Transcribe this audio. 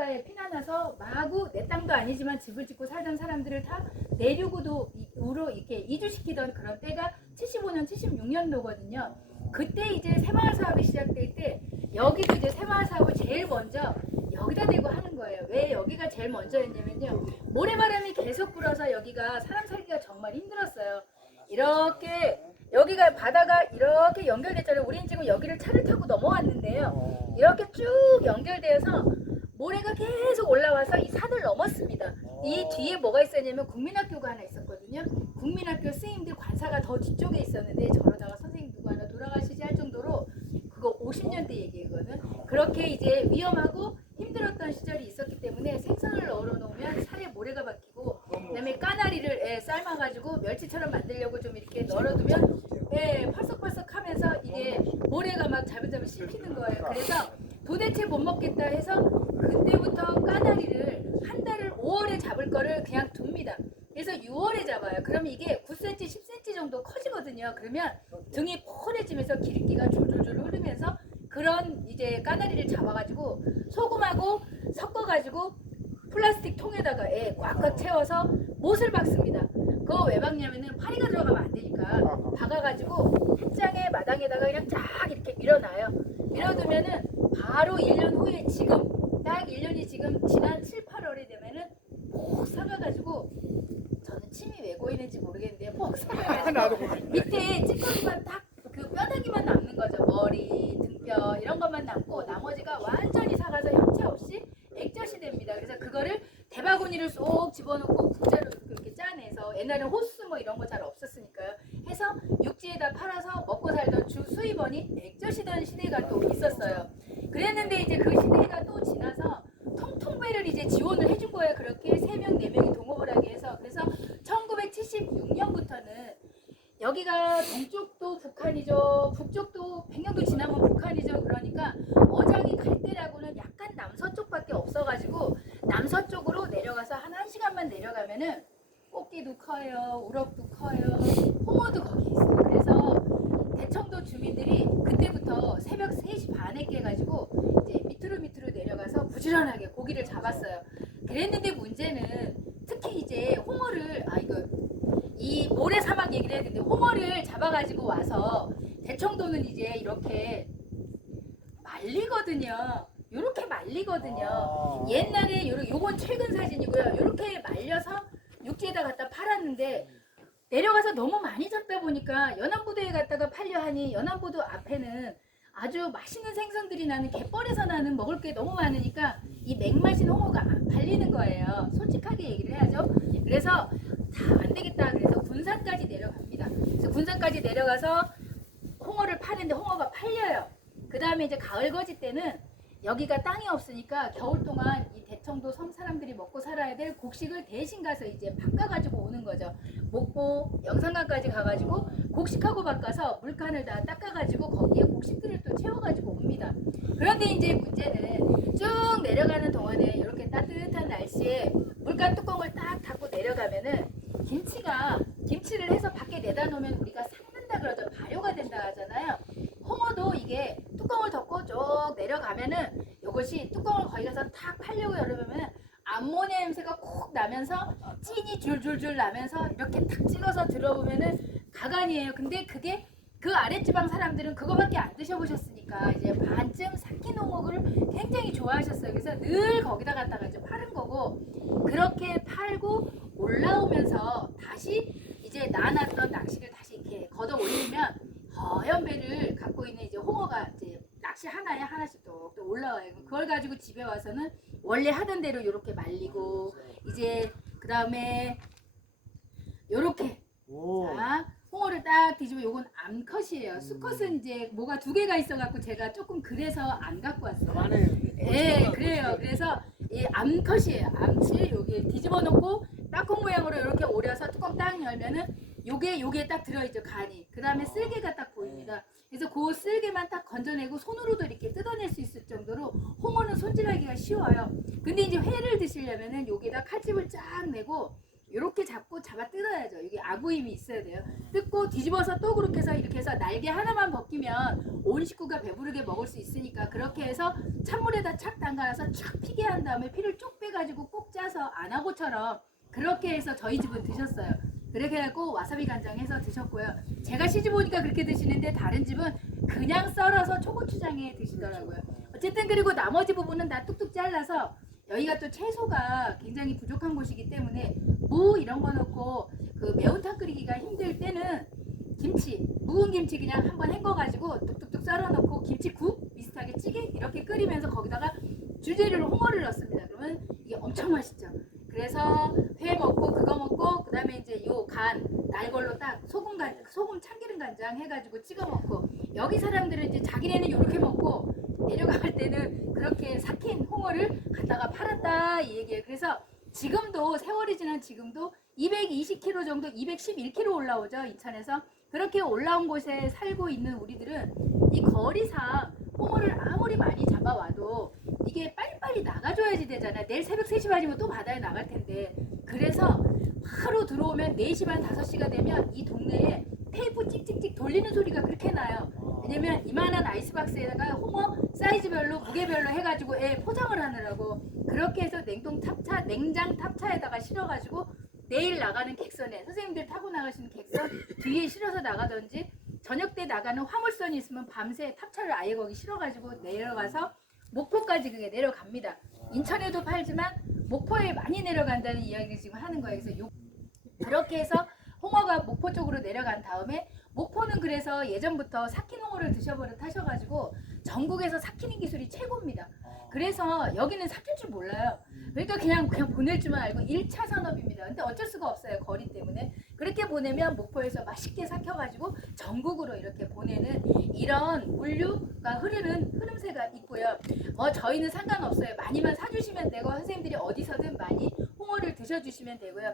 해안가에 피난와서 마구 내 땅도 아니지만 집을 짓고 살던 사람들을 다 내륙으로 이렇게 이주시키던 그런 때가 75년, 76년도거든요. 그때 이제 새마을 사업이 시작될 때 여기도 이제 새마을 사업을 제일 먼저 여기다 대고 하는 거예요. 왜 여기가 제일 먼저였냐면요. 모래바람이 계속 불어서 여기가 사람 살기가 정말 힘들었어요. 이렇게 여기가 바다가 이렇게 연결됐잖아요. 우리는 지금 여기를 차를 타고 넘어왔는데요. 이렇게 쭉 연결되어서 모래가 계속 올라와서 이 산을 넘었습니다. 이 뒤에 뭐가 있었냐면 국민학교가 하나 있었거든요. 국민학교 스님들 관사가 더 뒤쪽에 있었는데 저러다가 선생님 누구 하나 돌아가시지 할 정도로 그거 50년대 얘기거든. 그렇게 이제 위험하고 힘들었던 시절이 있었기 때문에 생선을 넣어 놓으면 살에 모래가 박히고 그다음에 까나리를 삶아가지고 멸치처럼 만들려고 좀 이렇게 널어두면 펄썩펄썩하면서 이게 모래가 막 자글자글 씹히는 거예요. 그래서 도대체 못 먹겠다 해서 그때부터 까나리를 한 달을 5월에 잡을 거를 그냥 둡니다. 그래서 6월에 잡아요. 그러면 이게 9cm, 10cm 정도 커지거든요. 그러면 등이 포래지면서 기름기가 줄줄줄 흐르면서 그런 이제 까나리를 잡아가지고 소금하고 섞어가지고 플라스틱 통에다가 꽉꽉 채워서 못을 박습니다. 그거 왜 박냐면은 파리가 들어가면 안 되니까 박아가지고 한 장의 마당에다가 그냥 쫙 이렇게 밀어놔요. 밀어두면은 바로 1년 후에 지금 딱 1년이 지금 지난 7, 8월이 되면은 폭 삭아가지고 저는 침이 왜 고이는지 모르겠는데 폭 삭아가지고 밑에 찌꺼기만 딱 그 뼈다귀만 남는 거죠. 머리, 등뼈 이런 것만 남고 나머지가 완전히 삭아서 형체 없이 액젓이 됩니다. 그래서 그거를 대바구니를 쏙 집어넣고 국자로 그렇게 짜내서 옛날에는 호수 뭐 이런 거 잘 없었으니까요. 해서 육지에다 팔아서 먹고 살던 주 수입원이 액젓이던 시대가 또 있었어요. 그랬는데 이제 그 시대가 또 지나서 통통배를 이제 지원을 해준 거예요. 그렇게 3명, 4명이 동업을 하게 해서. 그래서 1976년부터는 여기가 동쪽도 북한이죠. 북쪽도 100년도 지나면 북한이죠. 그러니까 어장이 갈대라고는 약간 남서쪽밖에 없어가지고 남서쪽으로 내려가서 한 1시간만 내려가면은 꽃게도 커요. 우럭도 커요. 홍어도 거기 있어요. 그래서 대청도 주민들이 그때부터 새벽 3시 반에 깨가지고 이제 밑으로 내려가서 부지런하게 고기를 잡았어요. 그랬는데 문제는 특히 이제 홍어를 이 모래사막 얘기를 해야 되는데 홍어를 잡아가지고 와서 대청도는 이제 이렇게 말리거든요. 요렇게 말리거든요. 옛날에 요건 최근 사진이고요. 요렇게 말려서 육지에다 갖다 팔았는데 내려가서 너무 많이 잡다 보니까 연안부두에 갔다가 팔려 하니 연안부두 앞에는 아주 맛있는 생선들이 나는 갯벌에서 나는 먹을 게 너무 많으니까 이 맹맛인 홍어가 안 팔리는 거예요. 솔직하게 얘기를 해야죠. 그래서 다 안 되겠다 그래서 군산까지 내려갑니다. 그래서 군산까지 내려가서 홍어를 파는데 홍어가 팔려요. 그 다음에 이제 가을 거지 때는 여기가 땅이 없으니까 겨울 동안 이 대청도 섬 사람들이 먹고 살아야 될 곡식을 대신 가서 이제 바꿔가지고 오는 거죠. 목포, 영산강까지 가가지고 곡식하고 바꿔서 물칸을 다 닦아가지고 거기에 곡식들을 또 채워가지고 옵니다. 그런데 이제 문제는 쭉 내려가는 동안에 이렇게 따뜻한 날씨에 물칸 뚜껑을 딱 닫고 내려가면은 김치를 해서 밖에 내다 놓으면 우리가 삭는다 그러죠. 발효가 된다 하잖아요. 홍어도 이게 뚜껑을 덮고 쭉 내려가면은 이것이 뚜껑을 거기 가서 탁 팔려고 열으면 암모니아 냄새가 콕 나면서 찐이 줄줄줄 나면서 이렇게 탁 찍어서 들어보면은 가관이에요. 근데 그게 그 아랫지방 사람들은 그거밖에 안 드셔보셨으니까 이제 반쯤 삭힌 홍어를 굉장히 좋아하셨어요. 그래서 늘 거기다 갖다가 이제 파는 거고 그렇게 팔고 올라오면서 다시 이제 놔놨던 낚시를 다시 이렇게 걷어 올리면 허연 배를 갖고 있는 이제 홍어가 이제 낚시 하나에 하나씩 또 올라와요. 그걸 가지고 집에 와서는 원래 하던 대로 이렇게 말리고 이제 그 다음에 요렇게 자 홍어를 딱 뒤집어 요건 암컷이에요. 수컷은 이제 뭐가 2개가 있어갖고 제가 조금 그래서 안 갖고 왔어요. 예, 그래요. 그래서 이 암컷이에요. 암치 여기 뒤집어 놓고 땅콩 모양으로 이렇게 오려서 뚜껑 딱 열면은 요게 딱 들어있죠. 간이. 그 다음에 쓸개가 딱 보입니다. 그래서 그 쓸개만 딱 건져내고 손으로도 이렇게 뜯어낼 수 있을 정도로 홍어는 손질하기가 쉬워요. 근데 이제 회를 드시려면은 여기다 칼집을 쫙 내고 이렇게 잡고 잡아 뜯어야죠. 여기 아구 힘이 있어야 돼요. 뜯고 뒤집어서 또 그렇게 해서 이렇게 해서 날개 하나만 벗기면 온 식구가 배부르게 먹을 수 있으니까 그렇게 해서 찬물에다 착 담가놔서 촥 피게 한 다음에 피를 쭉 빼가지고 꼭 짜서 안하고처럼 그렇게 해서 저희 집은 드셨어요. 그렇게 해갖고 와사비 간장 해서 드셨고요. 제가 시집 오니까 그렇게 드시는데 다른 집은 그냥 썰어서 초고추장에 드시더라고요. 어쨌든 그리고 나머지 부분은 다 뚝뚝 잘라서 여기가 또 채소가 굉장히 부족한 곳이기 때문에 무 이런 거 넣고 그 매운탕 끓이기가 힘들 때는 김치, 묵은 김치 그냥 한번 헹궈가지고 뚝뚝뚝 썰어놓고 김치국 비슷하게 찌개 이렇게 끓이면서 거기다가 주재료로 홍어를 넣습니다. 그러면 이게 엄청 맛있죠. 그래서 회 먹고 그거 먹고 그 다음에 이제 요 간 날 걸로 딱 소금 참기름 간장 해가지고 찍어 먹고 여기 사람들은 이제 자기네는 이렇게 먹고 내려갈 때는 그렇게 삭힌 홍어를 갖다가 팔았다 이 얘기예요. 그래서 지금도 세월이 지난 지금도 220km 정도 211km 올라오죠 인천에서. 그렇게 올라온 곳에 살고 있는 우리들은 이 거리상 홍어를 아무리 많이 잡아와도 이게 빨리빨리 나가줘야지 되잖아요. 내일 새벽 3시 반이면 또 바다에 나갈 텐데. 그래서 하루 들어오면 4시 반 5시가 되면 이 동네에 테이프 찍찍찍 돌리는 소리가 그렇게 나요. 왜냐면 이만한 아이스박스에다가 홍어 사이즈별로 무게별로 해가지고 포장을 하느라고 그렇게 해서 냉장 탑차에다가 실어가지고 내일 나가는 객선에 선생님들 타고 나가시는 객선 뒤에 실어서 나가든지 저녁 때 나가는 화물선이 있으면 밤새 탑차를 아예 거기 실어가지고 내려가서 목포까지 그게 내려갑니다. 인천에도 팔지만 목포에 많이 내려간다는 이야기를 지금 하는 거예요. 그래서 그렇게 해서 홍어가 목포 쪽으로 내려간 다음에 목포는 그래서 예전부터 삭힌 홍어를 드셔버릇 하셔가지고 전국에서 삭히는 기술이 최고입니다. 그래서 여기는 삭힐 줄 몰라요. 그러니까 그냥 보낼 줄만 알고 1차 산업입니다. 근데 어쩔 수가 없어요. 거리 때문에. 그렇게 보내면 목포에서 맛있게 삭혀가지고 전국으로 이렇게 보내는 이런 물류가 흐르는 흐름새가 있고요. 저희는 상관없어요. 많이만 사주시면 되고 선생님들이 어디서든 많이 홍어를 드셔주시면 되고요.